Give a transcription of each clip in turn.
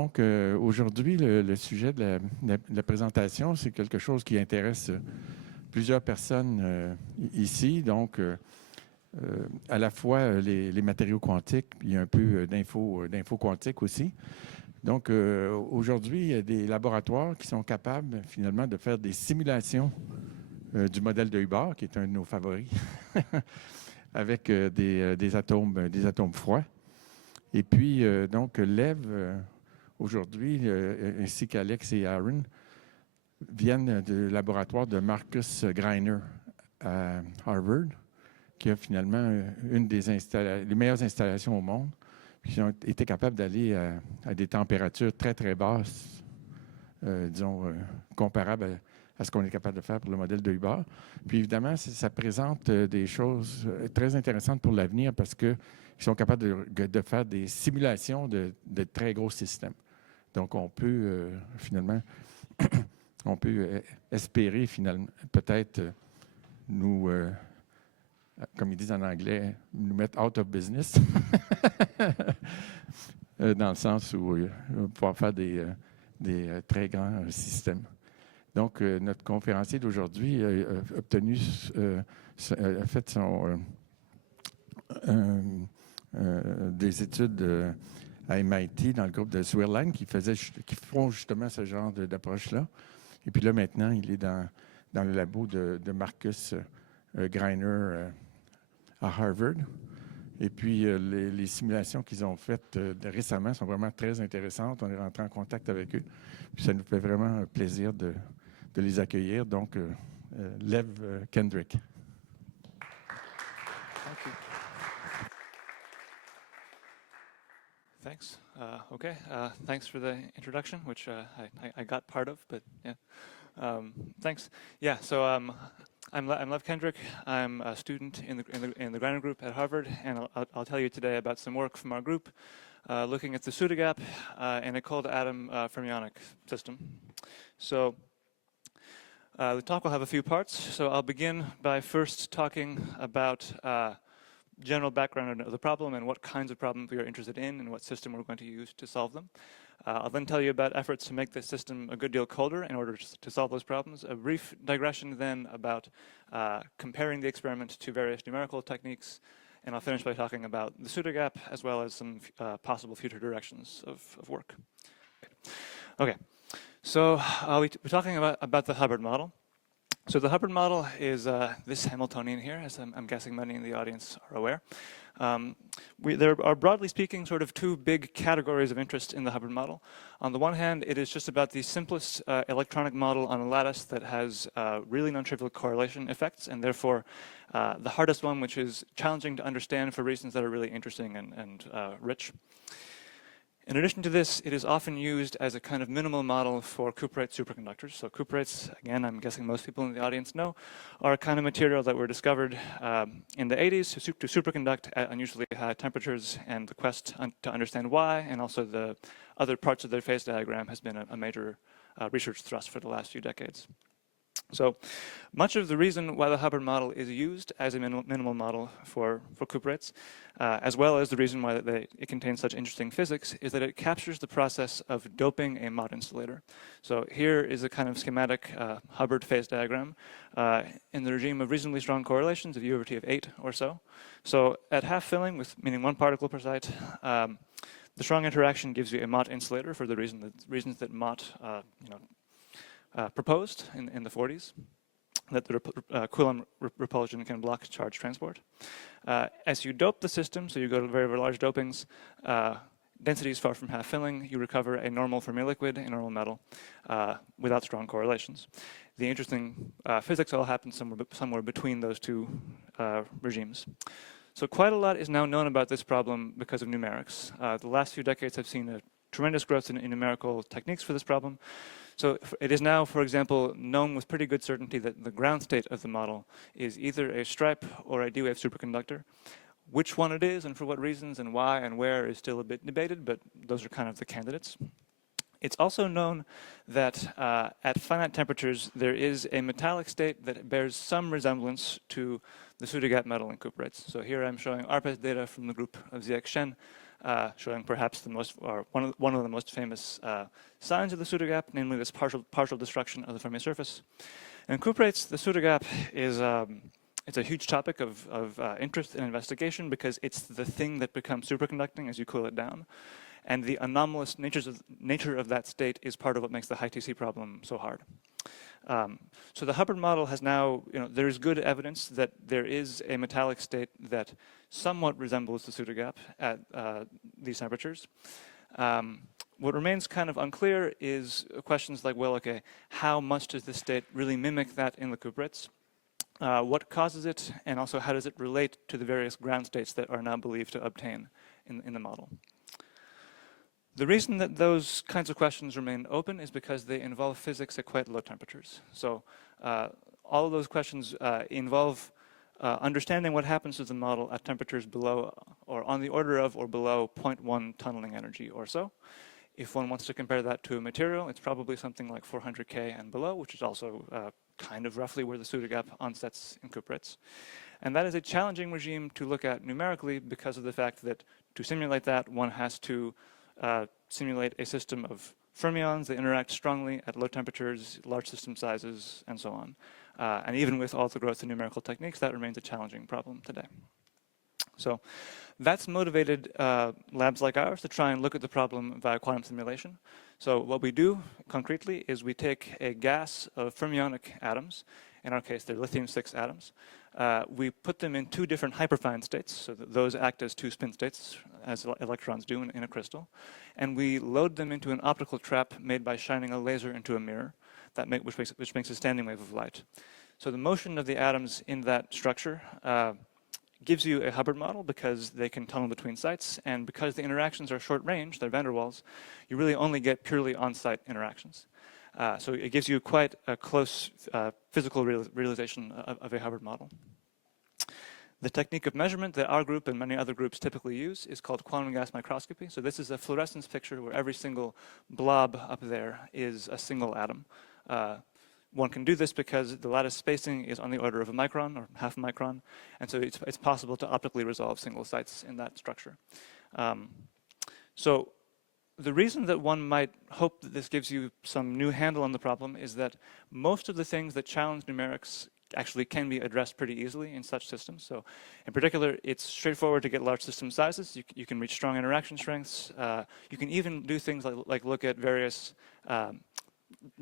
Donc, aujourd'hui, le sujet de la présentation, c'est quelque chose qui intéresse plusieurs personnes ici. Donc, à la fois les matériaux quantiques, puis un peu d'info quantique aussi. Donc, aujourd'hui, il y a des laboratoires qui sont capables, finalement, de faire des simulations du modèle de Hubbard, qui est un de nos favoris, avec des atomes froids. Et puis, donc, Lev, aujourd'hui, ainsi qu'Alex et Aaron, viennent du laboratoire de Marcus Greiner à Harvard, qui a finalement une des les meilleures installations au monde, puis qui ont été capables d'aller à des températures très, très basses, disons, comparables à ce qu'on est capable de faire pour le modèle de Hubbard. Puis évidemment, ça présente des choses très intéressantes pour l'avenir parce qu'ils sont capables de faire des simulations de très gros systèmes. Donc, on peut finalement, on peut espérer finalement, peut-être nous, comme ils disent en anglais, nous mettre out of business, dans le sens où on va pouvoir faire des très grands systèmes. Donc, notre conférencier d'aujourd'hui a fait des études à MIT dans le groupe de Swearline qui font justement ce genre d'approche-là. Et puis là, maintenant, il est dans le labo de Marcus Greiner à Harvard. Et puis, les simulations qu'ils ont faites récemment sont vraiment très intéressantes. On est rentré en contact avec eux. Puis ça nous fait vraiment plaisir de les accueillir. Donc, Lev Kendrick. Thank you. Thanks. Okay. Thanks for the introduction, which I got part of, but yeah. Thanks. Yeah. So I'm Lev Kendrick. I'm a student in the Greiner group at Harvard, and I'll tell you today about some work from our group looking at the Pseudogap in a cold atom fermionic system. So the talk will have a few parts. So I'll begin by first talking about general background of the problem and what kinds of problems we are interested in and what system we're going to use to solve them. I'll then tell you about efforts to make the system a good deal colder in order to solve those problems. A brief digression then about comparing the experiment to various numerical techniques, and I'll finish by talking about the Pseudogap as well as some possible future directions of work. Okay, so we're talking about the Hubbard model. So the Hubbard model is this Hamiltonian here, as I'm guessing many in the audience are aware. There are, broadly speaking, sort of two big categories of interest in the Hubbard model. On the one hand, it is just about the simplest electronic model on a lattice that has really non-trivial correlation effects, and therefore the hardest one, which is challenging to understand for reasons that are really interesting and rich. In addition to this, it is often used as a kind of minimal model for cuprate superconductors. So cuprates, again, I'm guessing most people in the audience know, are a kind of material that were discovered in the 80s to superconduct at unusually high temperatures, and the quest to understand why, and also the other parts of their phase diagram has been a major research thrust for the last few decades. So much of the reason why the Hubbard model is used as a minimal model for cuprates, as well as the reason why it contains such interesting physics, is that it captures the process of doping a Mott insulator. So here is a kind of schematic Hubbard phase diagram in the regime of reasonably strong correlations of U over T of 8 or so. So at half filling, meaning one particle per site, the strong interaction gives you a Mott insulator for the reasons that Mott proposed in the 40s, that the Coulomb repulsion can block charge transport. As you dope the system, so you go to very, very large dopings, densities far from half filling, you recover a normal Fermi liquid, a normal metal, without strong correlations. The interesting physics all happens somewhere between those two regimes. So quite a lot is now known about this problem because of numerics. The last few decades have seen a tremendous growth in numerical techniques for this problem. So it is now, for example, known with pretty good certainty that the ground state of the model is either a stripe or a D-wave superconductor. Which one it is and for what reasons and why and where is still a bit debated, but those are kind of the candidates. It's also known that at finite temperatures, there is a metallic state that bears some resemblance to the Pseudogap metal in cuprates. So here I'm showing ARPAS data from the group of Ziek Shen showing perhaps the most, or one of the most famous signs of the pseudogap, namely this partial destruction of the Fermi surface. And in cuprates, the pseudogap is it's a huge topic of interest and investigation because it's the thing that becomes superconducting as you cool it down. And the anomalous nature of that state is part of what makes the high TC problem so hard. So the Hubbard model has now, there is good evidence that there is a metallic state that somewhat resembles the pseudogap at these temperatures. What remains kind of unclear is questions like, well, okay, how much does this state really mimic that in the cuprates? What causes it, and also how does it relate to the various ground states that are now believed to obtain in the model? The reason that those kinds of questions remain open is because they involve physics at quite low temperatures. So all of those questions involve understanding what happens to the model at temperatures below or on the order of or below 0.1 tunneling energy or so. If one wants to compare that to a material, it's probably something like 400 K and below, which is also kind of roughly where the pseudogap onsets in cuprates. And that is a challenging regime to look at numerically because of the fact that to simulate that, one has to simulate a system of fermions that interact strongly at low temperatures, large system sizes, and so on. And even with all the growth in numerical techniques, that remains a challenging problem today. So that's motivated labs like ours to try and look at the problem via quantum simulation. So what we do concretely is we take a gas of fermionic atoms. In our case, they're lithium-6 atoms. We put them in two different hyperfine states, so that those act as two spin states, as electrons do in a crystal. And we load them into an optical trap made by shining a laser into a mirror, which makes a standing wave of light. So the motion of the atoms in that structure gives you a Hubbard model because they can tunnel between sites, and because the interactions are short range, they're van der Waals, you really only get purely on-site interactions. So it gives you quite a close physical realization of a Hubbard model. The technique of measurement that our group and many other groups typically use is called quantum gas microscopy. So this is a fluorescence picture where every single blob up there is a single atom. One can do this because the lattice spacing is on the order of a micron or half a micron, and so it's possible to optically resolve single sites in that structure. So the reason that one might hope that this gives you some new handle on the problem is that most of the things that challenge numerics actually can be addressed pretty easily in such systems. So in particular, it's straightforward to get large system sizes. You can reach strong interaction strengths. You can even do things like look at various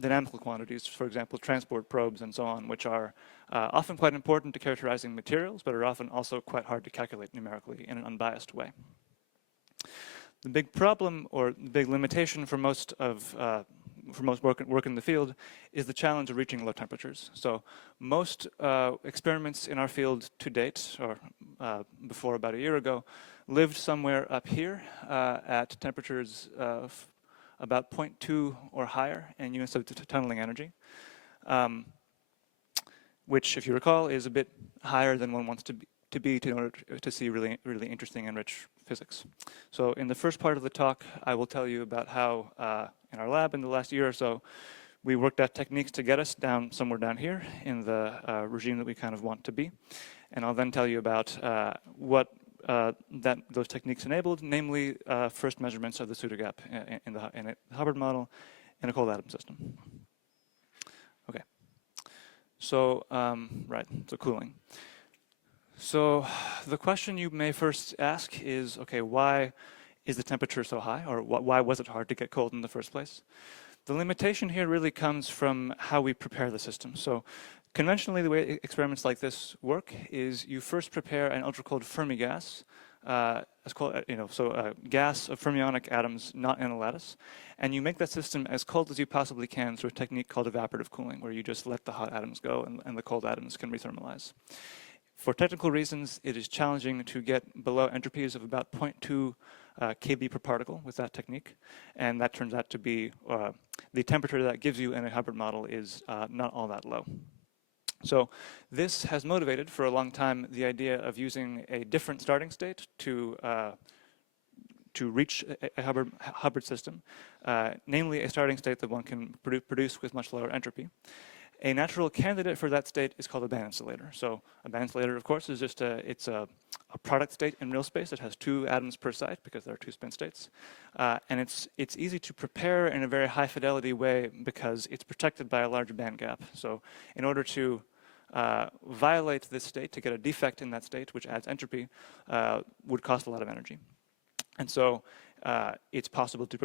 dynamical quantities, for example, transport probes and so on, which are often quite important to characterizing materials, but are often also quite hard to calculate numerically in an unbiased way. The big problem or the big limitation for most work in the field is the challenge of reaching low temperatures. So most experiments in our field to date, or before about a year ago, lived somewhere up here at temperatures of about 0.2 or higher in units of tunneling energy, which, if you recall, is a bit higher than one wants to be in order to see really interesting and rich physics. So in the first part of the talk, I will tell you about how in our lab in the last year or so, we worked out techniques to get us down somewhere down here in the regime that we kind of want to be. And I'll then tell you about what those techniques enabled, namely first measurements of the pseudogap in a Hubbard model in a cold atom system. Okay, so so cooling. So the question you may first ask is, okay, why is the temperature so high, or why was it hard to get cold in the first place? The limitation here really comes from how we prepare the system. So conventionally, the way experiments like this work is you first prepare an ultra-cold Fermi gas, gas of fermionic atoms not in a lattice, and you make that system as cold as you possibly can through a technique called evaporative cooling, where you just let the hot atoms go and the cold atoms can rethermalize. For technical reasons, it is challenging to get below entropies of about 0.2 kb per particle with that technique, and that turns out to be the temperature that gives you in a Hubbard model is not all that low. So this has motivated for a long time the idea of using a different starting state to reach a Hubbard system, namely a starting state that one can produce with much lower entropy. A natural candidate for that state is called a band insulator. So a band insulator, of course, is just a product state in real space. It has 2 atoms per site because there are 2 spin states. And it's easy to prepare in a very high fidelity way because it's protected by a large band gap. So in order to violate this state, to get a defect in that state, which adds entropy, would cost a lot of energy. And so it's possible to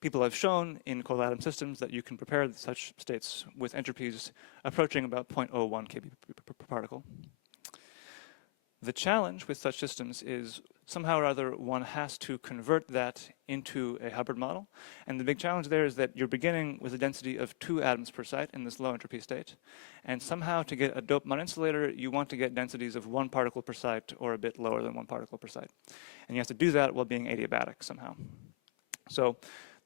people have shown in cold atom systems that you can prepare such states with entropies approaching about 0.01 kb per particle. The challenge with such systems is somehow or other one has to convert that into a Hubbard model. And the big challenge there is that you're beginning with a density of 2 atoms per site in this low entropy state. And somehow to get a doped monoinsulator, you want to get densities of 1 particle per site or a bit lower than 1 particle per site. And you have to do that while being adiabatic somehow. So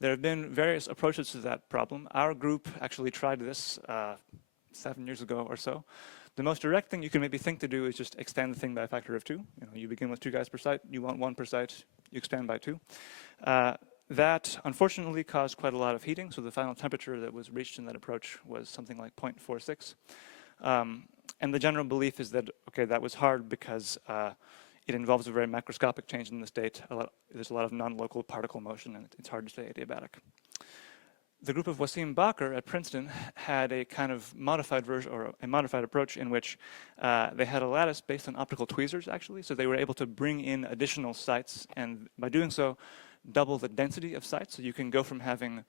there have been various approaches to that problem. Our group actually tried this 7 years ago or so. The most direct thing you can maybe think to do is just expand the thing by a factor of 2. You begin with 2 guys per site, you want 1 per site, you expand by 2. That unfortunately caused quite a lot of heating, so the final temperature that was reached in that approach was something like 0.46. And the general belief is that, okay, that was hard because it involves a very macroscopic change in the state. There's a lot of non-local particle motion, and it's hard to stay adiabatic. The group of Wasim Bakr at Princeton had a kind of modified version, or a modified approach in which they had a lattice based on optical tweezers, actually. So they were able to bring in additional sites, and by doing so, double the density of sites. So you can go from having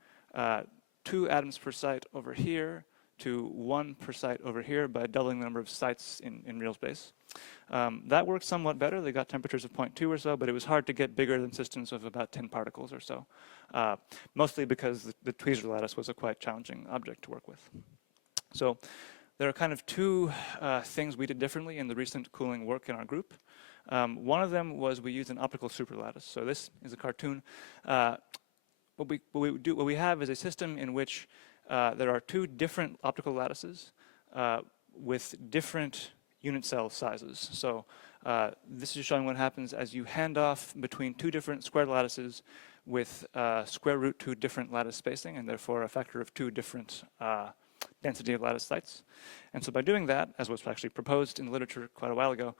2 atoms per site over here to 1 per site over here by doubling the number of sites in real space. That worked somewhat better. They got temperatures of 0.2 or so, but it was hard to get bigger than systems of about 10 particles or so, mostly because the tweezer lattice was a quite challenging object to work with. So there are kind of 2 things we did differently in the recent cooling work in our group. One of them was we used an optical superlattice. So this is a cartoon. What we have is a system in which there are 2 different optical lattices with different unit cell sizes. So this is showing what happens as you hand off between 2 different squared lattices with square root 2 different lattice spacing, and therefore a factor of 2 different density of lattice sites. And so by doing that, as was actually proposed in the literature quite a while ago,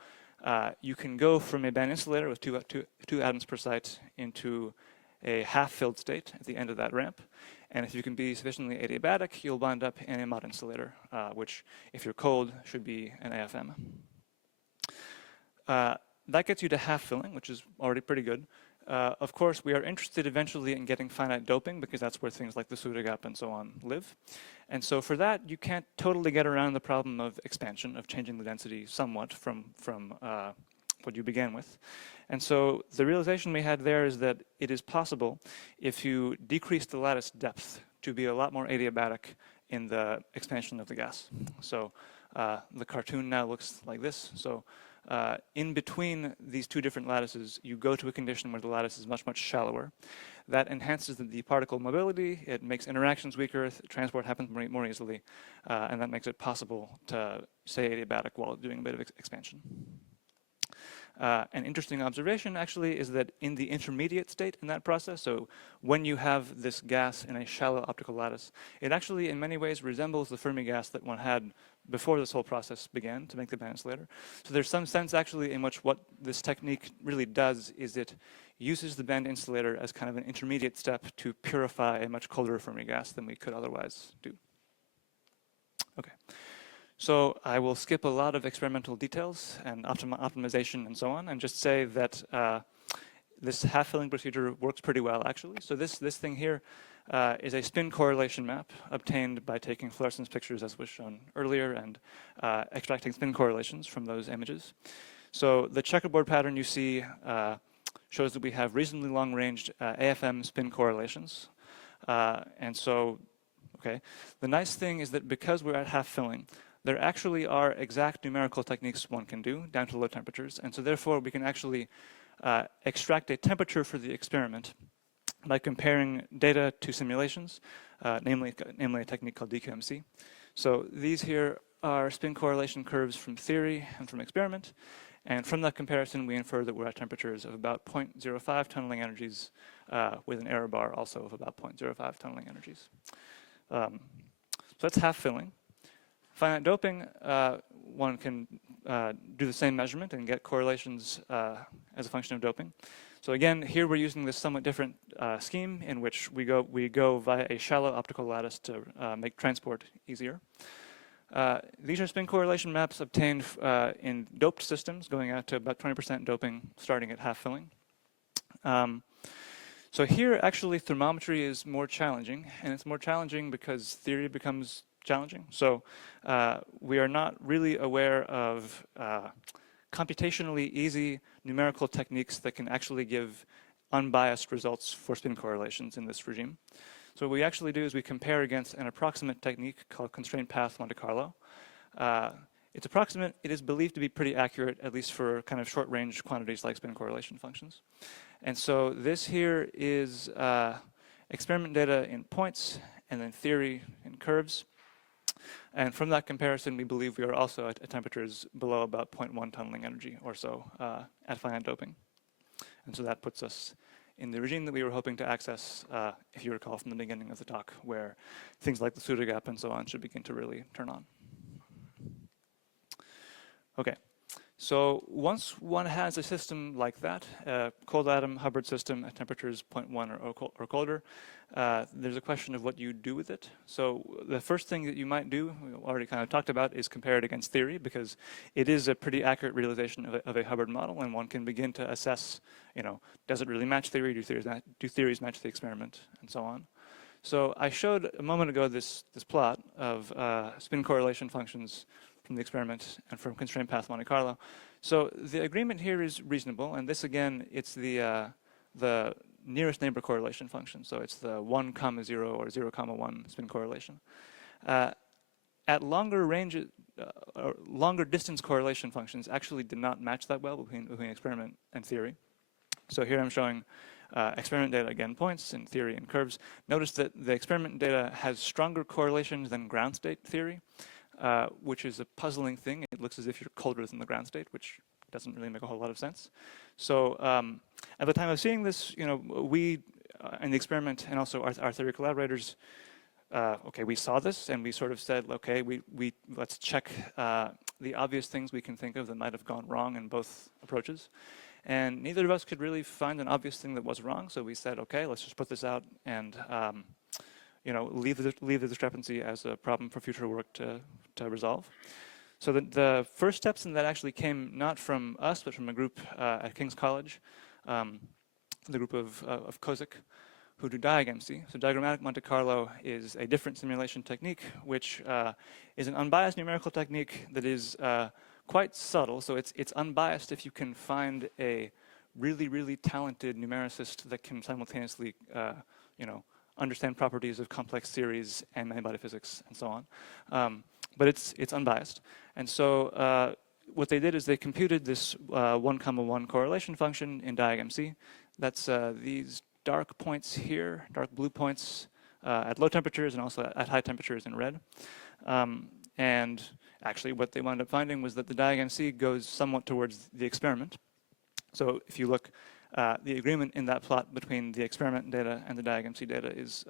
you can go from a band insulator with two atoms per site into a half-filled state at the end of that ramp. And if you can be sufficiently adiabatic, you'll wind up in a mod insulator, which, if you're cold, should be an AFM. That gets you to half filling, which is already pretty good. Of course, we are interested eventually in getting finite doping because that's where things like the Pseudogap and so on live. And so for that, you can't totally get around the problem of expansion, of changing the density somewhat from what you began with. And so the realization we had there is that it is possible, if you decrease the lattice depth, to be a lot more adiabatic in the expansion of the gas. So the cartoon now looks like this. So in between these 2 different lattices, you go to a condition where the lattice is much, much shallower. That enhances the particle mobility. It makes interactions weaker. Transport happens more easily. And that makes it possible to stay adiabatic while doing a bit of expansion. An interesting observation, actually, is that in the intermediate state in that process, so when you have this gas in a shallow optical lattice, it actually, in many ways, resembles the Fermi gas that one had before this whole process began to make the band insulator. So there's some sense, actually, in which what this technique really does is it uses the band insulator as kind of an intermediate step to purify a much colder Fermi gas than we could otherwise do. Okay. So I will skip a lot of experimental details and optimization and so on, and just say that this half-filling procedure works pretty well, actually. So this thing here is a spin correlation map obtained by taking fluorescence pictures, as was shown earlier, and extracting spin correlations from those images. So the checkerboard pattern you see shows that we have reasonably long-ranged AFM spin correlations. And so, okay, the nice thing is that because we're at half-filling, there actually are exact numerical techniques one can do down to low temperatures. And so therefore, we can actually extract a temperature for the experiment by comparing data to simulations, namely a technique called DQMC. So these here are spin correlation curves from theory and from experiment. And from that comparison, we infer that we're at temperatures of about 0.05 tunneling energies with an error bar also of about 0.05 tunneling energies. So that's half filling. Finite doping, one can do the same measurement and get correlations as a function of doping. So again, here we're using this somewhat different scheme in which we go via a shallow optical lattice to make transport easier. These are spin correlation maps obtained in doped systems, going out to about 20% doping, starting at half filling. So here, actually, thermometry is more challenging, and it's more challenging because theory becomes challenging. So we are not really aware of computationally easy numerical techniques that can actually give unbiased results for spin correlations in this regime. So what we actually do is we compare against an approximate technique called constraint path Monte Carlo. It's approximate. It is believed to be pretty accurate, at least for kind of short-range quantities like spin correlation functions. And so this here is experiment data in points, and then theory in curves. And from that comparison, we believe we are also at temperatures below about 0.1 tunneling energy or so at finite doping. And so that puts us in the regime that we were hoping to access, if you recall from the beginning of the talk, where things like the pseudogap and so on should begin to really turn on. Okay, so once one has a system like that, cold atom Hubbard system at temperatures 0.1 or colder, there's a question of what you do with it. So the first thing that you might do, we already kind of talked about, is compare it against theory, because it is a pretty accurate realization of a Hubbard model, and one can begin to assess, does it really match theory? Do theories match the experiment, and so on. So I showed a moment ago this plot of spin correlation functions from the experiment and from constraint path Monte Carlo. So the agreement here is reasonable, and this again, it's the nearest neighbor correlation function. So it's the 1, 0 or 0, 1 spin correlation. At longer range, longer distance correlation functions actually did not match that well between experiment and theory. So here I'm showing experiment data, again, points, and theory and curves. Notice that the experiment data has stronger correlations than ground state theory, which is a puzzling thing. It looks as if you're colder than the ground state, which doesn't really make a whole lot of sense. So at the time of seeing this, we in the experiment and also our theory collaborators, we saw this and we sort of said, okay, let's check the obvious things we can think of that might have gone wrong in both approaches. And neither of us could really find an obvious thing that was wrong, so we said, okay, let's just put this out and leave the discrepancy as a problem for future work to resolve. So the first steps in that actually came not from us, but from a group at King's College, the group of Kozik, who do diag-MC. So diagrammatic Monte Carlo is a different simulation technique, which is an unbiased numerical technique that is quite subtle. So it's unbiased if you can find a really, really talented numericist that can simultaneously, understand properties of complex series and many-body physics and so on. But it's unbiased. And so what they did is they computed this 1, 1 correlation function in diag-MC. That's these dark points here, dark blue points at low temperatures and also at high temperatures in red. And actually what they wound up finding was that the diag-MC goes somewhat towards the experiment. So if you look, the agreement in that plot between the experiment data and the diag-MC data is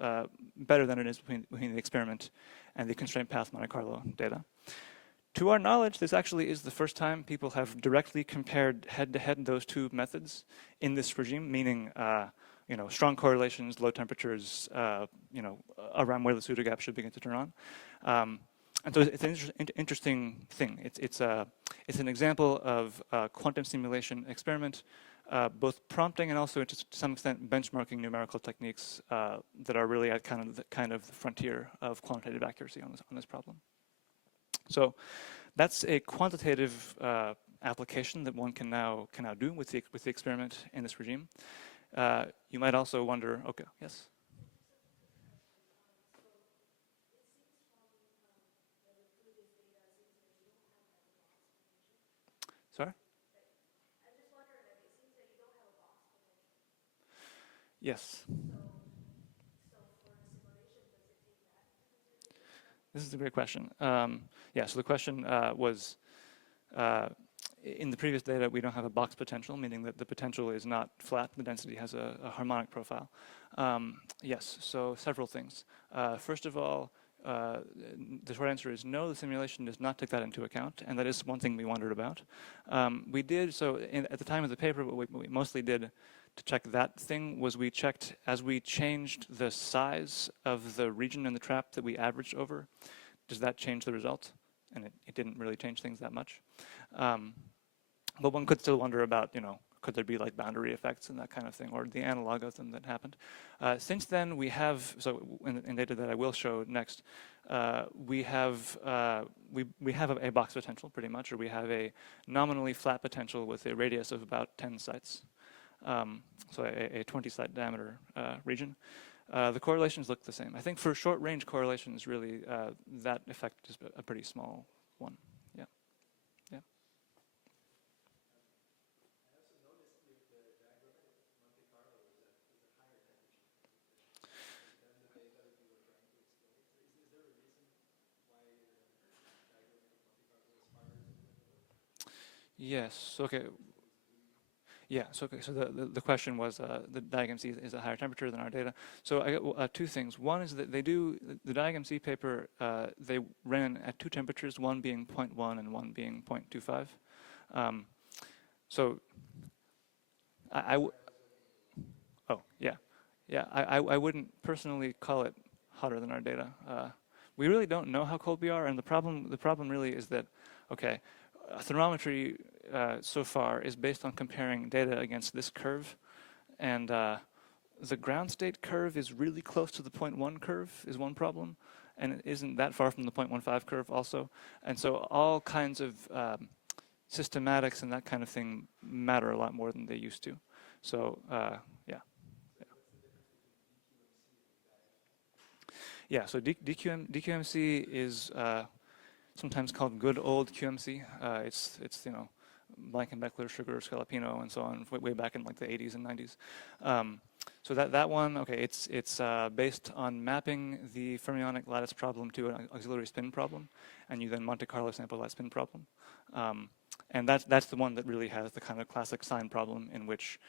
better than it is between the experiment and the constraint path Monte Carlo data. To our knowledge, this actually is the first time people have directly compared head-to-head those two methods in this regime, meaning strong correlations, low temperatures, around where the pseudogap should begin to turn on. And so it's an interesting thing. It's an example of quantum simulation experiment, both prompting and also to some extent benchmarking numerical techniques that are really at kind of the frontier of quantitative accuracy on this problem. So that's a quantitative application that one can now do with the experiment in this regime. You might also wonder, okay, yes? Sorry? Yes. This is a great question. So the question was, in the previous data, we don't have a box potential, meaning that the potential is not flat. The density has a harmonic profile. Yes, so several things. First of all, the short answer is no, the simulation does not take that into account, and that is one thing we wondered about. We did, so at the time of the paper, what we mostly did to check that thing was we checked as we changed the size of the region in the trap that we averaged over, does that change the result? And it didn't really change things that much. But one could still wonder about, could there be like boundary effects and that kind of thing, or the analog of them that happened. Since then, we have, so in data that I will show next, we have a box potential pretty much, or we have a nominally flat potential with a radius of about 10 sites. So a 20-site diameter region. The correlations look the same. I think for short-range correlations, really, that effect is a pretty small one. Yeah. Yeah. Yes. Okay. Yeah. So okay. So the question was the diagram C is a higher temperature than our data. So I got two things. One is that the diagram C paper they ran at two temperatures, one being 0.1 and one being 0.25. So oh yeah, yeah. I wouldn't personally call it hotter than our data. We really don't know how cold we are, and the problem really is that okay, thermometry so far is based on comparing data against this curve, and the ground state curve is really close to the 0.1 curve is one problem, and it isn't that far from the 0.15 curve also, and so all kinds of systematics and that kind of thing matter a lot more than they used to. So yeah. Yeah, so DQMC is sometimes called good old QMC. It's Blankenbeckler, Sugar, Scalapino, and so on, way back in like the 80s and 90s. So that one, okay, it's based on mapping the fermionic lattice problem to an auxiliary spin problem, and you then Monte Carlo sample that spin problem. And that's the one that really has the kind of classic sign problem in which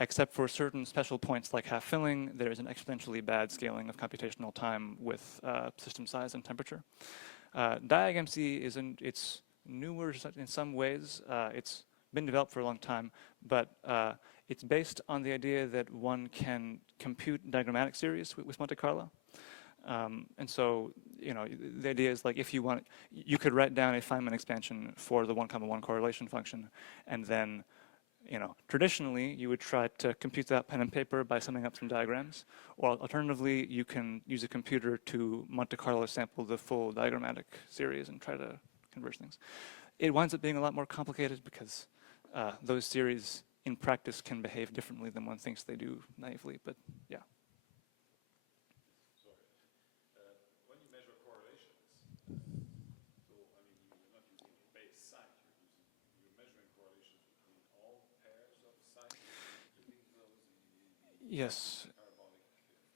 except for certain special points like half filling, there is an exponentially bad scaling of computational time with system size and temperature. Diagram C it's newer in some ways. It's been developed for a long time, but it's based on the idea that one can compute diagrammatic series with Monte Carlo. And so, the idea is like if you want, you could write down a Feynman expansion for the 1,1 correlation function, and then traditionally, you would try to compute that pen and paper by summing up some diagrams, or alternatively, you can use a computer to Monte Carlo sample the full diagrammatic series and try to converge things. It winds up being a lot more complicated because those series in practice can behave differently than one thinks they do naively, but yeah. When you measure correlations, so I mean, you're not using a base site, you're measuring correlations between all pairs of sites, including those Yes. parabolic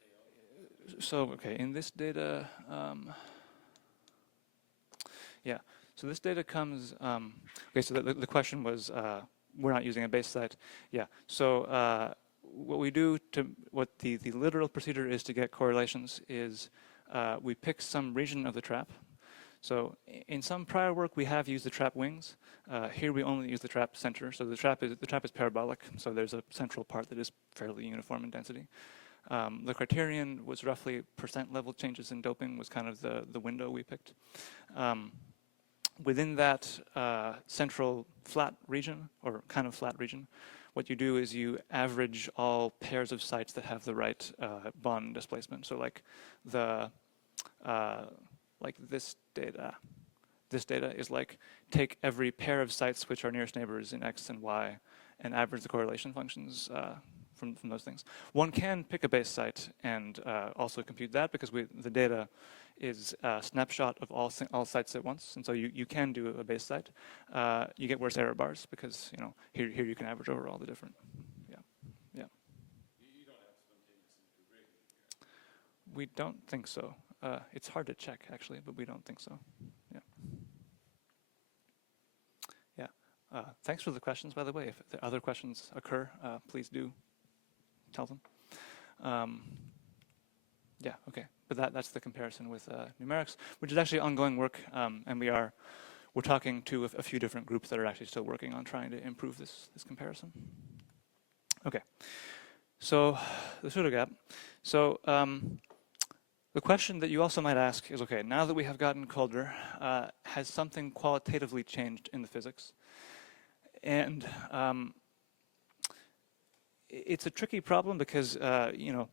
tail. So, okay, in this data, yeah, so this data comes, okay, so the question was, we're not using a base site. Yeah, so what we do what the literal procedure is to get correlations is we pick some region of the trap. So in some prior work, we have used the trap wings. Here we only use the trap center. So the trap is parabolic. So there's a central part that is fairly uniform in density. The criterion was roughly percent level changes in doping was kind of the window we picked. Within that central flat region, or kind of flat region, what you do is you average all pairs of sites that have the right bond displacement. So like this data is like take every pair of sites which are nearest neighbors in X and Y and average the correlation functions from those things. One can pick a base site and also compute that because the data is a snapshot of all sites at once, and so you can do a base site. You get worse error bars because here you can average over all the different. Yeah. You don't have spontaneous integration here. We don't think so. It's hard to check actually, but we don't think so. Yeah. Yeah. Thanks for the questions, by the way. If the other questions occur, please do tell them. Yeah, okay. But that's the comparison with numerics, which is actually ongoing work, and we're talking to a few different groups that are actually still working on trying to improve this comparison. Okay, so the pseudogap. So the question that you also might ask is, okay, now that we have gotten colder, has something qualitatively changed in the physics? And it's a tricky problem because, you know,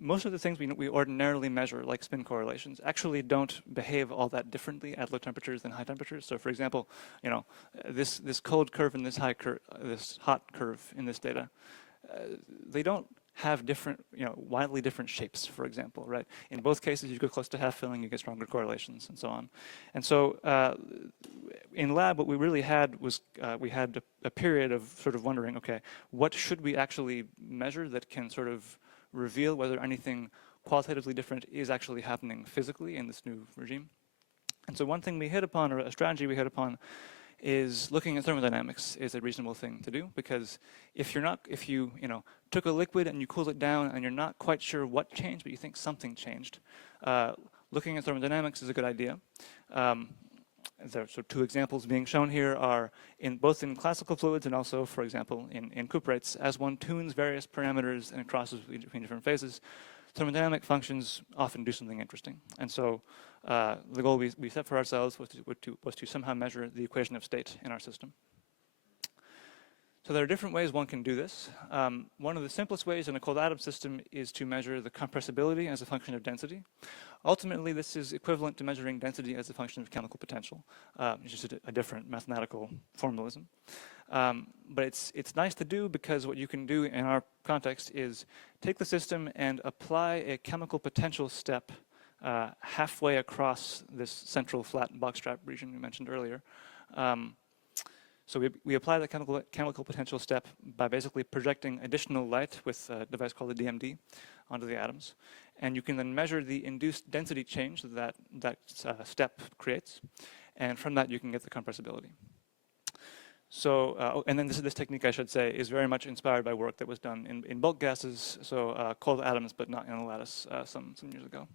most of the things we ordinarily measure, like spin correlations, actually don't behave all that differently at low temperatures than high temperatures. So, for example, you know, this cold curve and this hot curve in this data, they don't have different, you know, widely different shapes. For example, right? In both cases, you go close to half filling, you get stronger correlations, and so on. And so, in lab, what we really had was we had a period of sort of wondering, okay, what should we actually measure that can sort of reveal whether anything qualitatively different is actually happening physically in this new regime. And so one thing we hit upon, or a strategy we hit upon, is looking at thermodynamics is a reasonable thing to do, because if you took a liquid and you cooled it down and you're not quite sure what changed, but you think something changed, looking at thermodynamics is a good idea. So two examples being shown here are both in classical fluids and also, for example, in cuprates. As one tunes various parameters and crosses between different phases, thermodynamic functions often do something interesting. And so the goal we set for ourselves was to somehow measure the equation of state in our system. So there are different ways one can do this. One of the simplest ways in a cold atom system is to measure the compressibility as a function of density. Ultimately, this is equivalent to measuring density as a function of chemical potential. It's just a different mathematical formalism. But it's nice to do, because what you can do in our context is take the system and apply a chemical potential step halfway across this central flat bootstrap region we mentioned earlier. So we apply the chemical potential step by basically projecting additional light with a device called a DMD onto the atoms. And you can then measure the induced density change that step creates. And from that, you can get the compressibility. So, and then this technique, I should say, is very much inspired by work that was done in bulk gases, so cold atoms, but not in a lattice some years ago.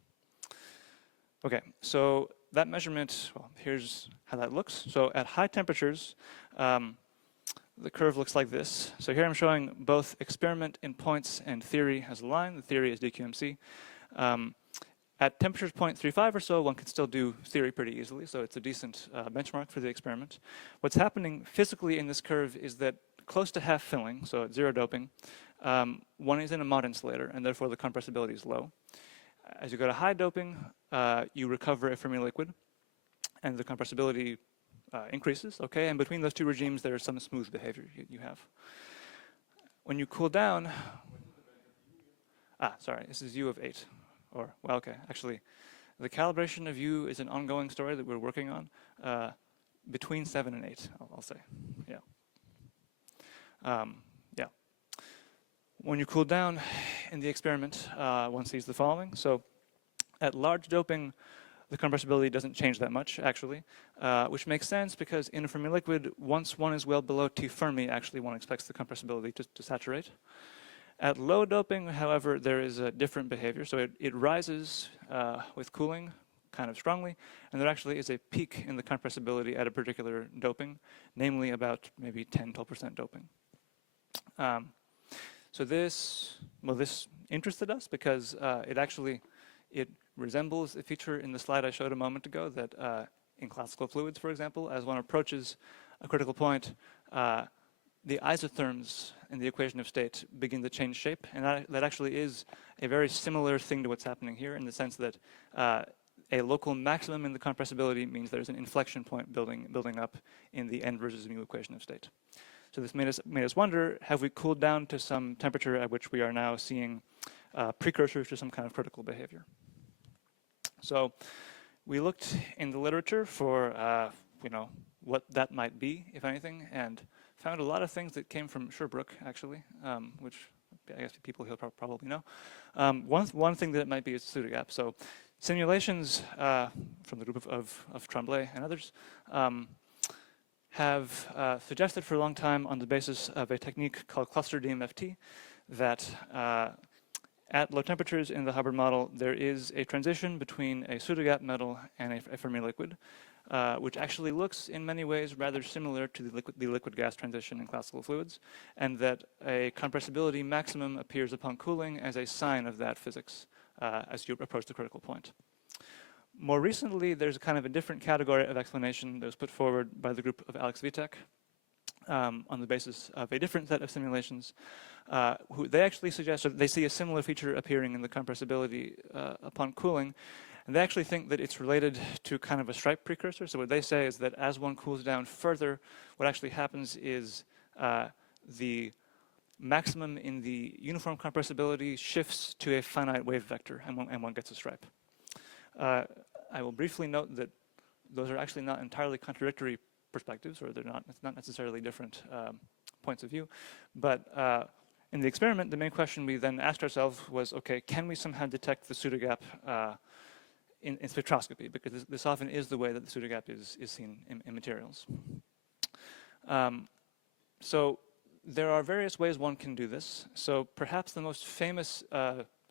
Okay, so that measurement, well, here's how that looks. So at high temperatures, the curve looks like this. So here I'm showing both experiment in points and theory as a line. The theory is dQMC. At temperatures 0.35 or so, one can still do theory pretty easily, so it's a decent benchmark for the experiment. What's happening physically in this curve is that close to half filling, so at zero doping, one is in a mod insulator, and therefore the compressibility is low. As you go to high doping, you recover a Fermi liquid, and the compressibility increases, okay? And between those two regimes, there is some smooth behavior you have. When you cool down, sorry, this is U of 8. Or, well, okay, actually, the calibration of U is an ongoing story that we're working on, between 7 and 8, I'll say, yeah. Yeah. When you cool down in the experiment, one sees the following. So at large doping, the compressibility doesn't change that much, actually, which makes sense because in a Fermi liquid, once one is well below T Fermi, actually one expects the compressibility to saturate. At low doping, however, there is a different behavior. So it rises with cooling kind of strongly, and there actually is a peak in the compressibility at a particular doping, namely about maybe 10, 12% doping. So this interested us because it resembles a feature in the slide I showed a moment ago that in classical fluids, for example, as one approaches a critical point, the isotherms in the equation of state begin to change shape, and that actually is a very similar thing to what's happening here, in the sense that a local maximum in the compressibility means there's an inflection point building up in the n versus mu equation of state. So this made us wonder, have we cooled down to some temperature at which we are now seeing precursors to some kind of critical behavior? So we looked in the literature for what that might be, if anything, and found a lot of things that came from Sherbrooke, actually, which I guess people here probably know. One thing that it might be is Pseudogap. So simulations from the group of Tremblay and others have suggested for a long time, on the basis of a technique called cluster DMFT, that at low temperatures in the Hubbard model, there is a transition between a pseudogap metal and a Fermi liquid, which actually looks in many ways rather similar to the liquid-gas transition in classical fluids, and that a compressibility maximum appears upon cooling as a sign of that physics as you approach the critical point. More recently, there's kind of a different category of explanation that was put forward by the group of Alex Vitek on the basis of a different set of simulations. Who they actually suggest that they see a similar feature appearing in the compressibility upon cooling, and they actually think that it's related to kind of a stripe precursor. So what they say is that as one cools down further, what actually happens is the maximum in the uniform compressibility shifts to a finite wave vector, and one gets a stripe. I will briefly note that those are actually not entirely contradictory perspectives, or it's not necessarily different points of view. But in the experiment, the main question we then asked ourselves was, okay, can we somehow detect the pseudogap in spectroscopy? Because this often is the way that the pseudogap is seen in materials. So there are various ways one can do this. So perhaps the most famous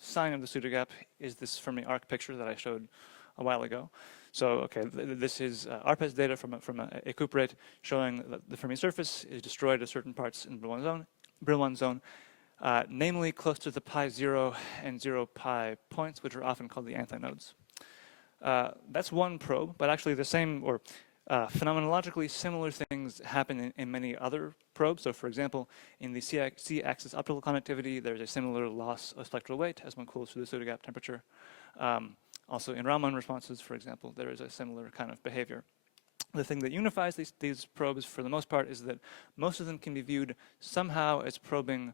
sign of the pseudogap is this Fermi arc picture that I showed a while ago. So, okay, this is ARPES data from a cuprate showing that the Fermi surface is destroyed at certain parts in the Brillouin zone, namely close to the pi0 and 0 pi points, which are often called the antinodes. That's one probe, but actually the same, or phenomenologically similar things happen in many other probes. So, for example, in the C-axis optical conductivity, there's a similar loss of spectral weight as one cools through the pseudogap temperature. Also in Raman responses, for example, there is a similar kind of behavior. The thing that unifies these probes, for the most part, is that most of them can be viewed somehow as probing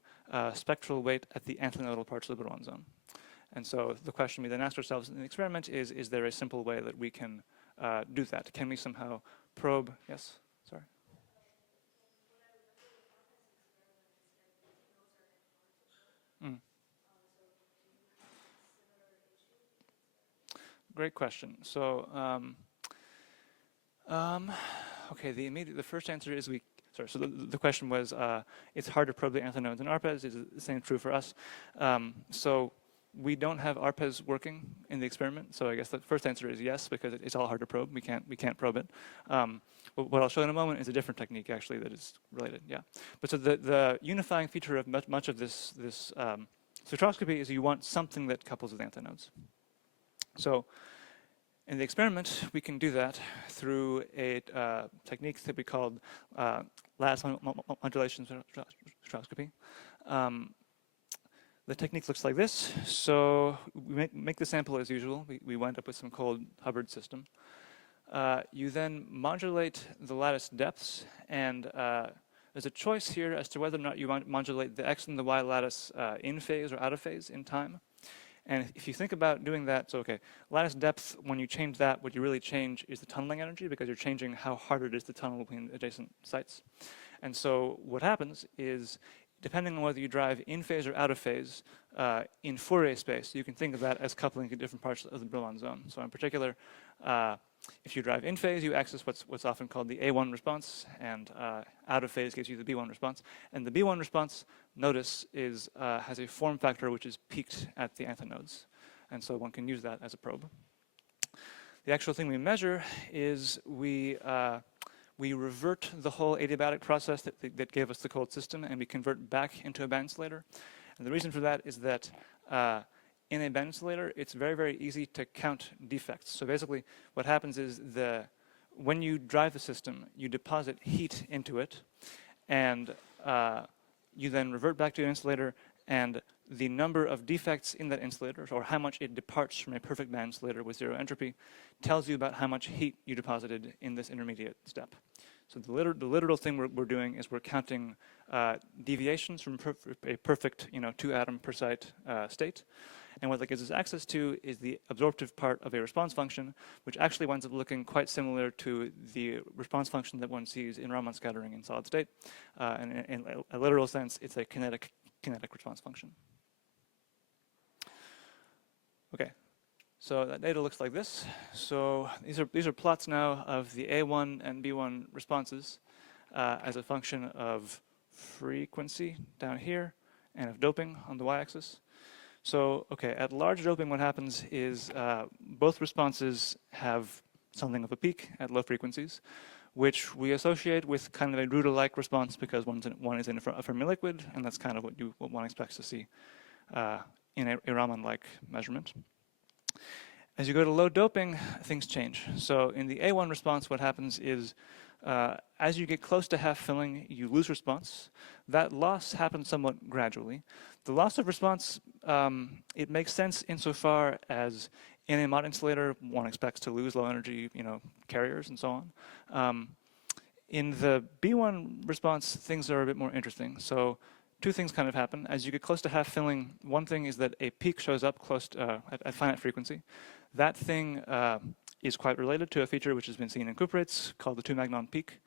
spectral weight at the antinodal parts of the Brillouin zone. And so the question we then asked ourselves in the experiment is there a simple way that we can do that? Can we somehow probe? Yes? Sorry. Mm. Great question. So, okay, the first answer is so the question was, it's hard to probe the antinodes in ARPES. Is the same true for us? So we don't have ARPES working in the experiment. So I guess the first answer is yes, because it's all hard to probe. We can't probe it. What I'll show in a moment is a different technique actually that is related. Yeah. But so the unifying feature of much of this spectroscopy is you want something that couples with antinodes. So in the experiment, we can do that through a technique that we called lattice modulation spectroscopy. The technique looks like this. So we make the sample as usual. We wind up with some cold Hubbard system. You then modulate the lattice depths, and there's a choice here as to whether or not you want to modulate the X and the Y lattice in phase or out of phase in time. And if you think about doing that, so okay, lattice depth, when you change that, what you really change is the tunneling energy, because you're changing how hard it is to tunnel between adjacent sites. And so what happens is, depending on whether you drive in phase or out of phase, in Fourier space, you can think of that as coupling to different parts of the Brillouin zone. So in particular, if you drive in phase, you access what's often called the A1 response, and out of phase gives you the B1 response. And the B1 response, notice, has a form factor which is peaked at the antinodes. And so one can use that as a probe. The actual thing we measure is we revert the whole adiabatic process that gave us the cold system, and we convert back into a band insulator. And the reason for that is that in a band insulator, it's very, very easy to count defects. So basically, what happens is when you drive the system, you deposit heat into it, and you then revert back to an insulator, and the number of defects in that insulator, or how much it departs from a perfect band insulator with zero entropy, tells you about how much heat you deposited in this intermediate step. So the literal thing we're doing is we're counting deviations from a perfect, 2-atom per site state. And what that gives us access to is the absorptive part of a response function, which actually winds up looking quite similar to the response function that one sees in Raman scattering in solid state. And in a literal sense, it's a kinetic response function. Okay, so that data looks like this. So these are plots now of the A1 and B1 responses as a function of frequency down here and of doping on the y-axis. So, okay, at large doping, what happens is both responses have something of a peak at low frequencies, which we associate with kind of a Drude-like response because one is in a Fermi liquid, and that's kind of what one expects to see in a Raman-like measurement. As you go to low doping, things change. So in the A1 response, what happens is as you get close to half filling, you lose response. That loss happens somewhat gradually. The loss of response, it makes sense insofar as in a mod insulator, one expects to lose low energy, carriers and so on. In the B1 response, things are a bit more interesting. So two things kind of happen. As you get close to half filling, one thing is that a peak shows up close to, at finite frequency. That thing is quite related to a feature which has been seen in cuprates called the 2-magnon peak.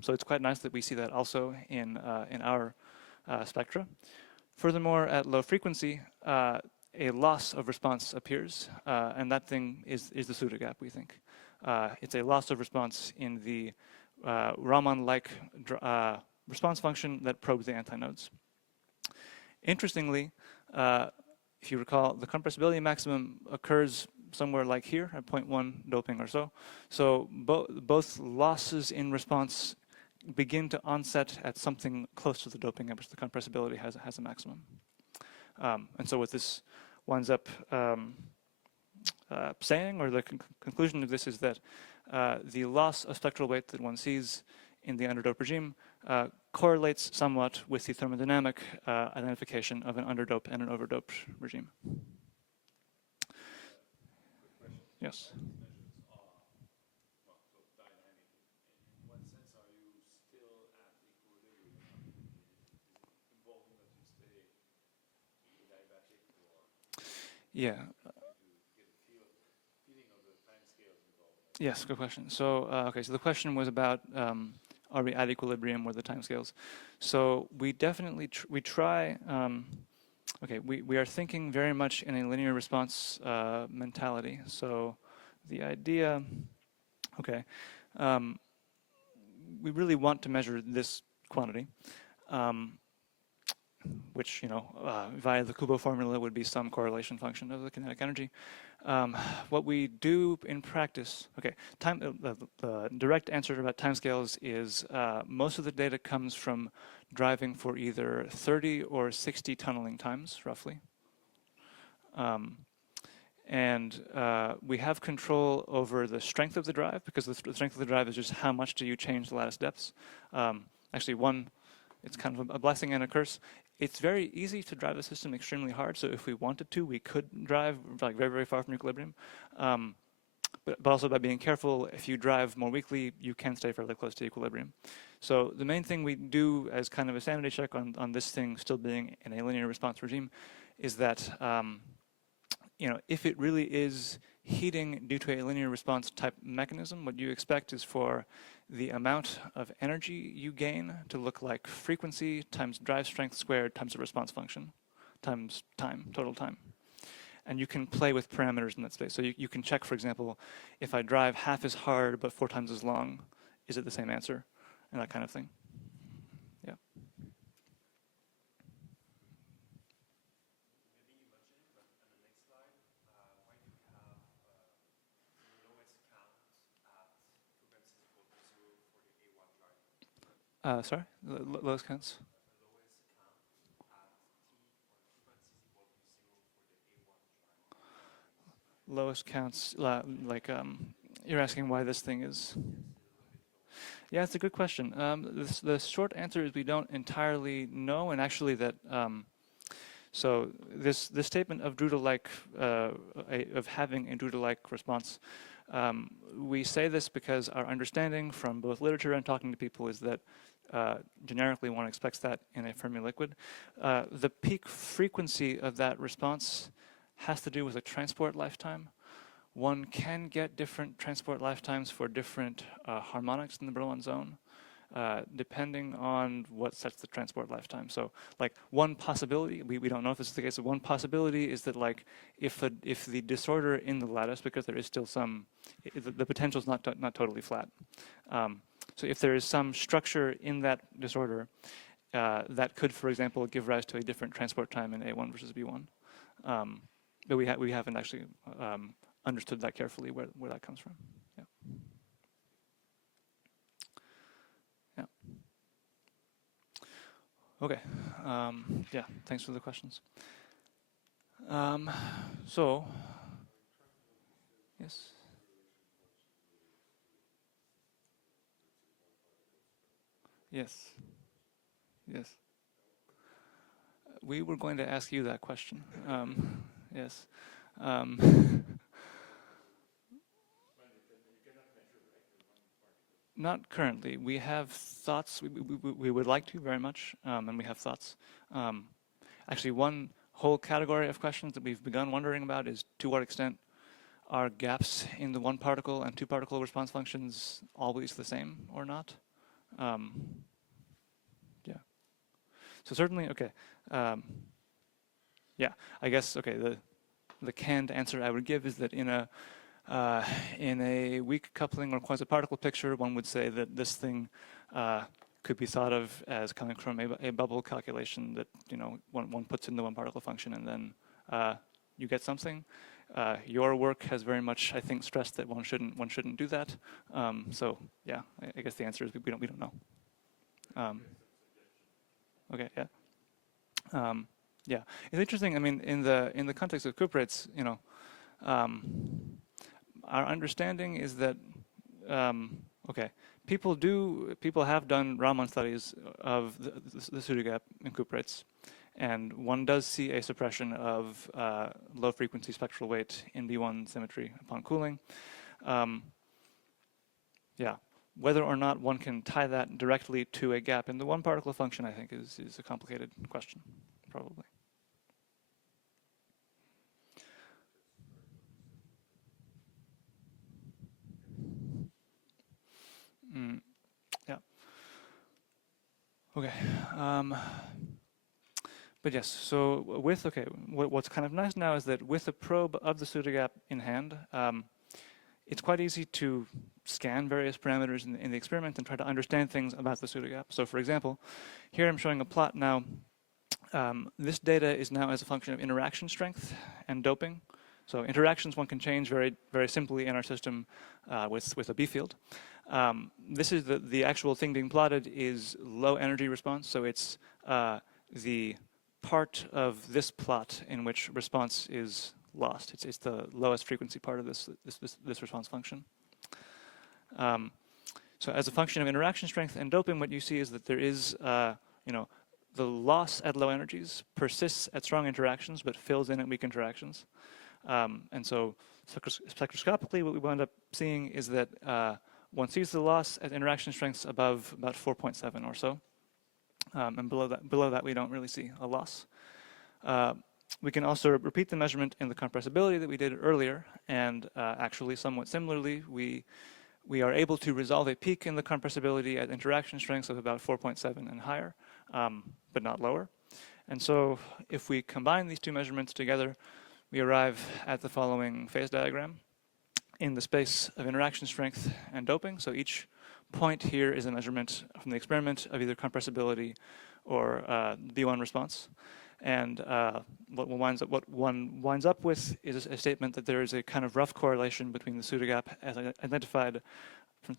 So it's quite nice that we see that also in our spectra. Furthermore, at low frequency, a loss of response appears, and that thing is the pseudogap, we think. It's a loss of response in the Raman-like response function that probes the antinodes. Interestingly, if you recall, the compressibility maximum occurs somewhere like here at 0.1 doping or so. So both losses in response begin to onset at something close to the doping at which the compressibility has a maximum. And so what this winds up saying, or the conclusion of this, is that the loss of spectral weight that one sees in the underdoped regime correlates somewhat with the thermodynamic identification of an underdoped and an overdoped regime. Yes? Yeah. Yes, good question. So, okay, so the question was about are we at equilibrium with the timescales? So we definitely try. Okay, we are thinking very much in a linear response mentality. So the idea, okay, we really want to measure this quantity. Which, via the Kubo formula would be some correlation function of the kinetic energy. What we do in practice, okay, the direct answer about timescales is most of the data comes from driving for either 30 or 60 tunneling times, roughly. And we have control over the strength of the drive, because the strength of the drive is just how much do you change the lattice depths. Actually, it's kind of a blessing and a curse. It's very easy to drive the system extremely hard, so if we wanted to, we could drive like very, very far from equilibrium. But also by being careful, if you drive more weakly, you can stay fairly close to equilibrium. So the main thing we do as kind of a sanity check on this thing still being in a linear response regime is that if it really is heating due to a linear response type mechanism, what you expect is for the amount of energy you gain to look like frequency times drive strength squared times the response function times time, total time. And you can play with parameters in that space. So you can check, for example, if I drive half as hard but 4 times as long, is it the same answer? And that kind of thing. Yeah. Sorry? Lowest counts? Lowest counts, you're asking why this thing is... Yeah, it's a good question. The short answer is we don't entirely know, and actually that... so this statement of Drude-like, of having a Drude-like response, we say this because our understanding from both literature and talking to people is that generically one expects that in a Fermi liquid. The peak frequency of that response has to do with a transport lifetime. One can get different transport lifetimes for different harmonics in the Brillouin zone, depending on what sets the transport lifetime. So, like, one possibility, we don't know if this is the case, but one possibility is that, like, if the disorder in the lattice, because there is still some, the potential is not totally flat. So if there is some structure in that disorder, that could, for example, give rise to a different transport time in A1 versus B1. But we haven't actually understood that carefully where that comes from. Yeah. Yeah. Okay. Yeah. Thanks for the questions. So, yes. Yes. Yes. We were going to ask you that question. Yes. Not currently. We have thoughts. We would like to very much, and we have thoughts. Actually, one whole category of questions that we've begun wondering about is to what extent are gaps in the one particle and two particle response functions always the same or not? Yeah. So certainly, okay. Yeah, I guess, okay, the canned answer I would give is that in a weak coupling or quasi-particle picture, one would say that this thing could be thought of as coming from a bubble calculation that, you know, one puts in the one particle function and then you get something. Your work has very much, I think, stressed that one shouldn't do that. So yeah, I guess the answer is we don't know. Okay, yeah. Yeah, it's interesting. I mean, in the context of cuprates, you know, our understanding is that okay, people have done Raman studies of the pseudogap in cuprates, and one does see a suppression of low frequency spectral weight in B1 symmetry upon cooling. Yeah, whether or not one can tie that directly to a gap in the one particle function, I think, is a complicated question, probably. Yeah. Okay. But yes, so with, okay, what's kind of nice now is that with a probe of the pseudogap in hand, it's quite easy to scan various parameters in the experiment and try to understand things about the pseudogap. So for example, here I'm showing a plot now. This data is now as a function of interaction strength and doping. So interactions one can change very, very simply in our system with a B field. This is the actual thing being plotted is low energy response. So it's the part of this plot in which response is lost. It's the lowest frequency part of this response function. So as a function of interaction strength and doping, what you see is that there is, you know, the loss at low energies persists at strong interactions, but fills in at weak interactions. And so spectroscopically, what we wound up seeing is that one sees the loss at interaction strengths above about 4.7 or so. And below that, we don't really see a loss. We can also repeat the measurement in the compressibility that we did earlier, and actually, somewhat similarly, we are able to resolve a peak in the compressibility at interaction strengths of about 4.7 and higher, but not lower. And so, if we combine these two measurements together, we arrive at the following phase diagram in the space of interaction strength and doping. So each point here is a measurement from the experiment of either compressibility or B1 response. And what one winds up with is a statement that there is a kind of rough correlation between the pseudogap as identified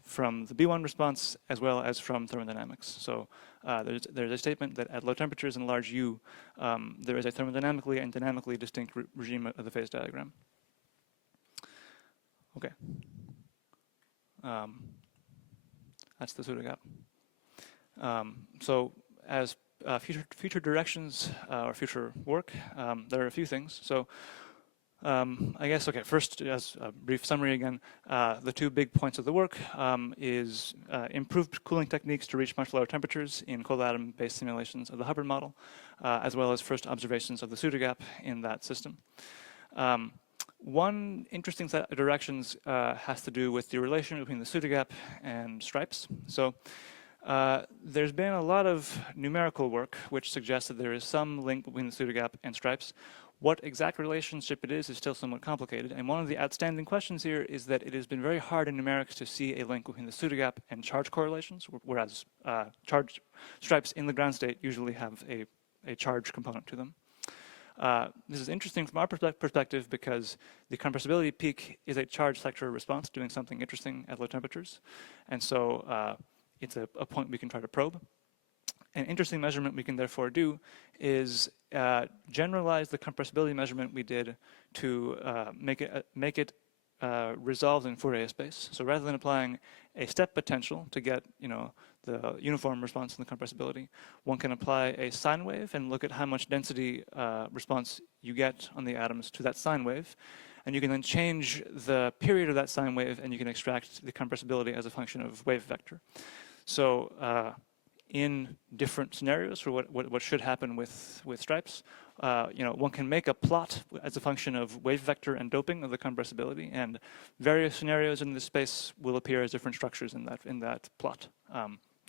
from the B1 response as well as from thermodynamics. So there's a statement that at low temperatures and large U, there is a thermodynamically and dynamically distinct regime of the phase diagram. Okay. That's the pseudogap. So as future directions or future work, there are a few things. So I guess, okay, first, as a brief summary again, the two big points of the work is improved cooling techniques to reach much lower temperatures in cold atom-based simulations of the Hubbard model, as well as first observations of the pseudogap in that system. One interesting set of directions has to do with the relation between the pseudogap and stripes. So there's been a lot of numerical work which suggests that there is some link between the pseudogap and stripes. What exact relationship it is still somewhat complicated. And one of the outstanding questions here is that it has been very hard in numerics to see a link between the pseudogap and charge correlations, whereas charge stripes in the ground state usually have a charge component to them. This is interesting from our perspective because the compressibility peak is a charge sector response doing something interesting at low temperatures. And so it's a point we can try to probe. An interesting measurement we can therefore do is generalize the compressibility measurement we did to make it resolved in Fourier space. So rather than applying a step potential to get the uniform response in the compressibility, one can apply a sine wave and look at how much density response you get on the atoms to that sine wave. And you can then change the period of that sine wave and you can extract the compressibility as a function of wave vector. So in different scenarios for what should happen with stripes, one can make a plot as a function of wave vector and doping of the compressibility, and various scenarios in this space will appear as different structures in that plot.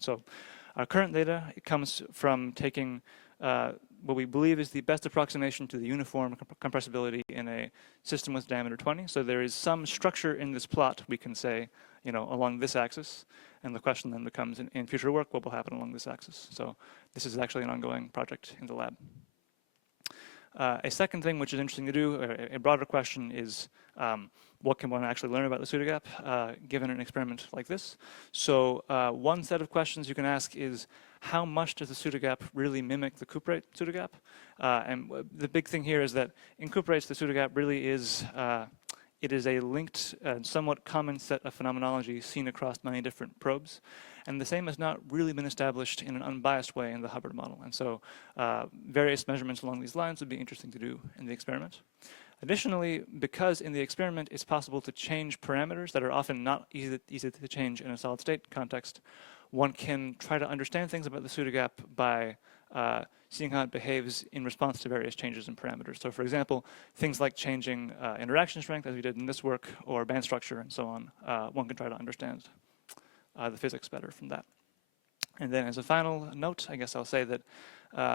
So our current data, it comes from taking what we believe is the best approximation to the uniform compressibility in a system with diameter 20. So there is some structure in this plot, we can say, along this axis. And the question then becomes, in future work, what will happen along this axis? So this is actually an ongoing project in the lab. A second thing which is interesting to do, a broader question, is what can one actually learn about the pseudogap given an experiment like this? So one set of questions you can ask is, how much does the pseudogap really mimic the cuprate pseudogap? And the big thing here is that in cuprates, the pseudogap really is it is a linked and somewhat common set of phenomenology seen across many different probes. And the same has not really been established in an unbiased way in the Hubbard model. And so various measurements along these lines would be interesting to do in the experiment. Additionally, because in the experiment it's possible to change parameters that are often not easy to change in a solid state context, one can try to understand things about the pseudogap by seeing how it behaves in response to various changes in parameters. So for example, things like changing interaction strength, as we did in this work, or band structure and so on, one can try to understand the physics better from that. And then as a final note, I guess I'll say that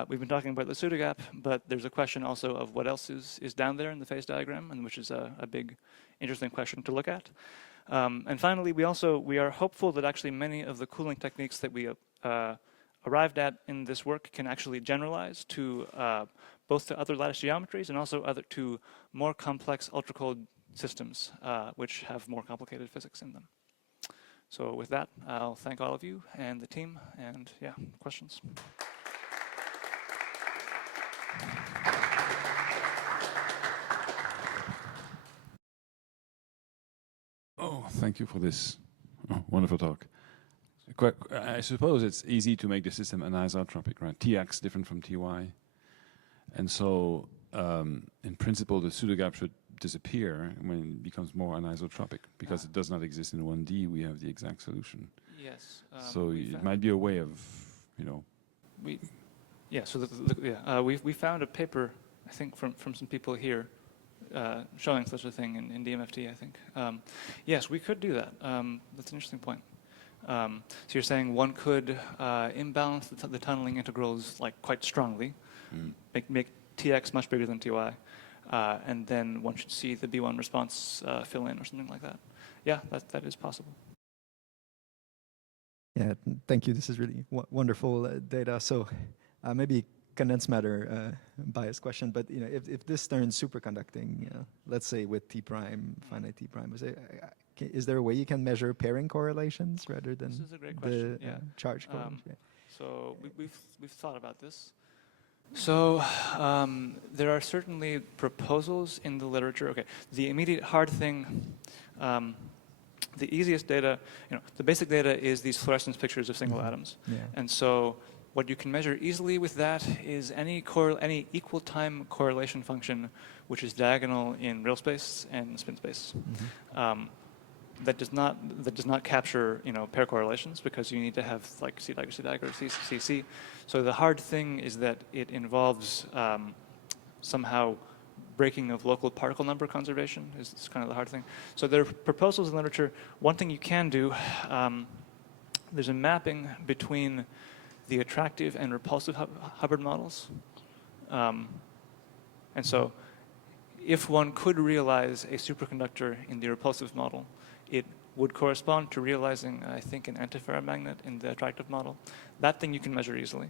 we've been talking about the pseudogap, but there's a question also of what else is down there in the phase diagram, and which is a big, interesting question to look at. And finally, we are hopeful that actually many of the cooling techniques that we arrived at in this work can actually generalize to both to other lattice geometries and also to more complex ultracold systems, which have more complicated physics in them. So with that, I'll thank all of you and the team, and yeah, questions. Oh, thank you for this wonderful talk. I suppose it's easy to make the system anisotropic, right? Tx different from Ty. And so, in principle, the pseudogap should disappear when it becomes more anisotropic, because it does not exist in 1D. We have the exact solution. Yes. So it might be a way of, we found a paper, I think, from some people here showing such a thing in DMFT, I think. Yes, we could do that. That's an interesting point. So you're saying one could imbalance the tunneling integrals quite strongly, make Tx much bigger than Ty, and then one should see the B1 response fill in or something like that. Yeah, that is possible. Yeah, thank you. This is really wonderful data. So maybe condensed matter bias question, but if this turns superconducting, let's say with T prime, finite T prime, is there a way you can measure pairing correlations rather than this is a great question. charge correlation? So we've thought about this. So there are certainly proposals in the literature. Okay, the immediate hard thing, the easiest data, the basic data is these fluorescence pictures of single atoms. Yeah. And so what you can measure easily with that is any equal time correlation function which is diagonal in real space and spin space. That does not capture pair correlations, because you need to have C dagger, C dagger, C, C, C. So the hard thing is that it involves somehow breaking of local particle number conservation is kind of the hard thing. So there are proposals in literature. One thing you can do, there's a mapping between the attractive and repulsive Hubbard models. And so if one could realize a superconductor in the repulsive model, it would correspond to realizing, I think, an antiferromagnet in the attractive model. That thing you can measure easily.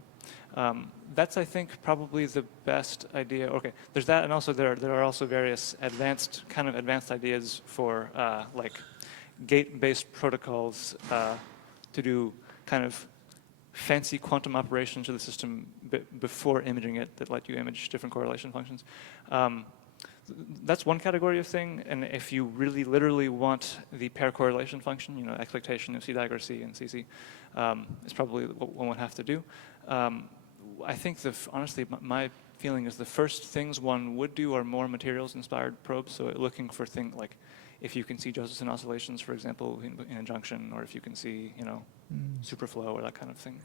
That's, I think, probably the best idea. Okay, there's that, and also there are also various advanced ideas for like gate-based protocols to do kind of fancy quantum operations to the system before imaging it that let you image different correlation functions. That's one category of thing, and if you really literally want the pair correlation function, you know, expectation of C dagger C and CC, is probably what one would have to do. I think honestly, my feeling is the first things one would do are more materials-inspired probes, so looking for things like if you can see Josephson oscillations, for example, in a junction, or if you can see, you know, superflow or that kind of thing,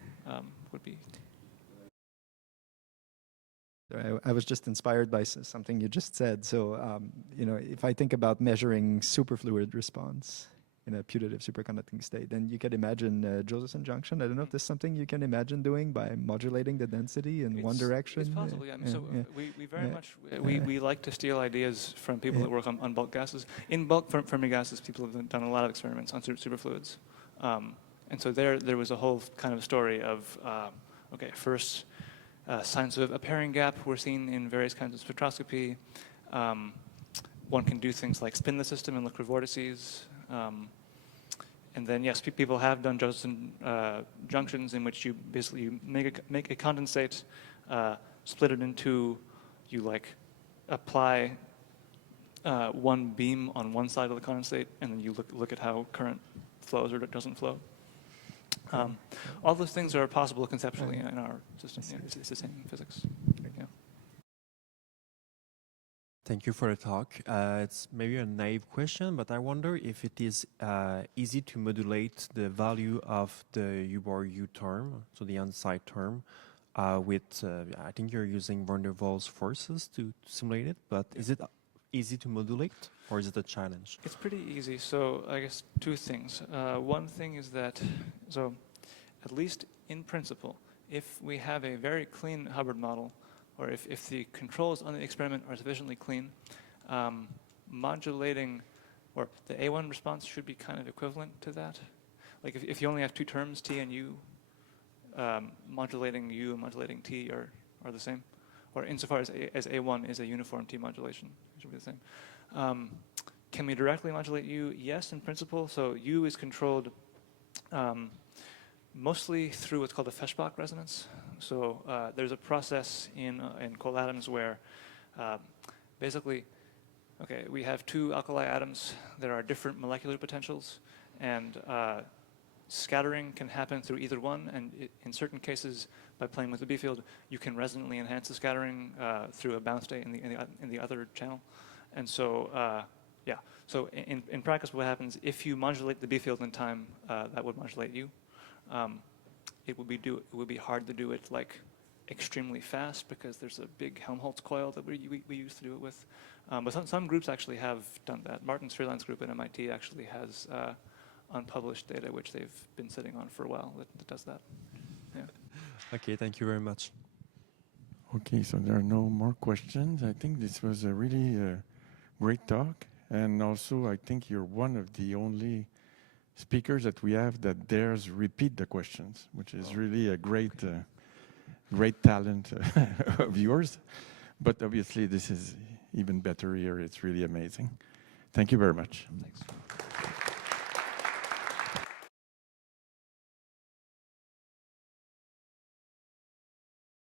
would be. I was just inspired by something you just said. So, you know, if I think about measuring superfluid response in a putative superconducting state, then you can imagine Josephson junction. I don't know if there's something you can imagine doing by modulating the density in one direction. It's possible, yeah. I mean, so we very much, we like to steal ideas from people that work on bulk gases. In bulk Fermi gases, people have done a lot of experiments on superfluids. And so there was a whole kind of story of, okay, first, signs of a pairing gap were seen in various kinds of spectroscopy. One can do things like spin the system in liquid vortices. And then, yes, people have done Josephson junctions in which you basically make a condensate, split it in two, you like apply one beam on one side of the condensate, and then you look at how current flows or doesn't flow. All those things are possible conceptually in our system. Yeah, it's the same physics. Yeah. Thank you for the talk. It's maybe a naive question, but I wonder if it is easy to modulate the value of the U-bar-U term, so the on-site term, with, I think you're using van der Waals forces to simulate it, but is it easy to modulate, or is it a challenge? It's pretty easy. So I guess two things. One thing is that, so at least in principle, if we have a very clean Hubbard model, or if the controls on the experiment are sufficiently clean, modulating, or the A1 response should be kind of equivalent to that. Like if you only have two terms, T and U, modulating U and modulating T are the same. Or insofar as A1 is a uniform T modulation, it should be the same. Can we directly modulate U? Yes, in principle. So U is controlled mostly through what's called a Feshbach resonance. So there's a process in cold atoms where basically, okay, we have two alkali atoms that are different molecular potentials, and scattering can happen through either one, and in certain cases, by playing with the B field, you can resonantly enhance the scattering through a bound state in the other channel. And so, yeah. So in practice, what happens if you modulate the B field in time, that would modulate U. It would be hard to do it like extremely fast because there's a big Helmholtz coil that we used to do it with. But some groups actually have done that. Martin Srierland's group at MIT actually has unpublished data which they've been sitting on for a while that does that. Yeah. Okay, thank you very much. Okay, so there are no more questions. I think this was a really great talk. And also, I think you're one of the only speakers that we have that dares repeat the questions, which is really a great talent of yours. But obviously, this is even better here. It's really amazing. Thank you very much. Thanks.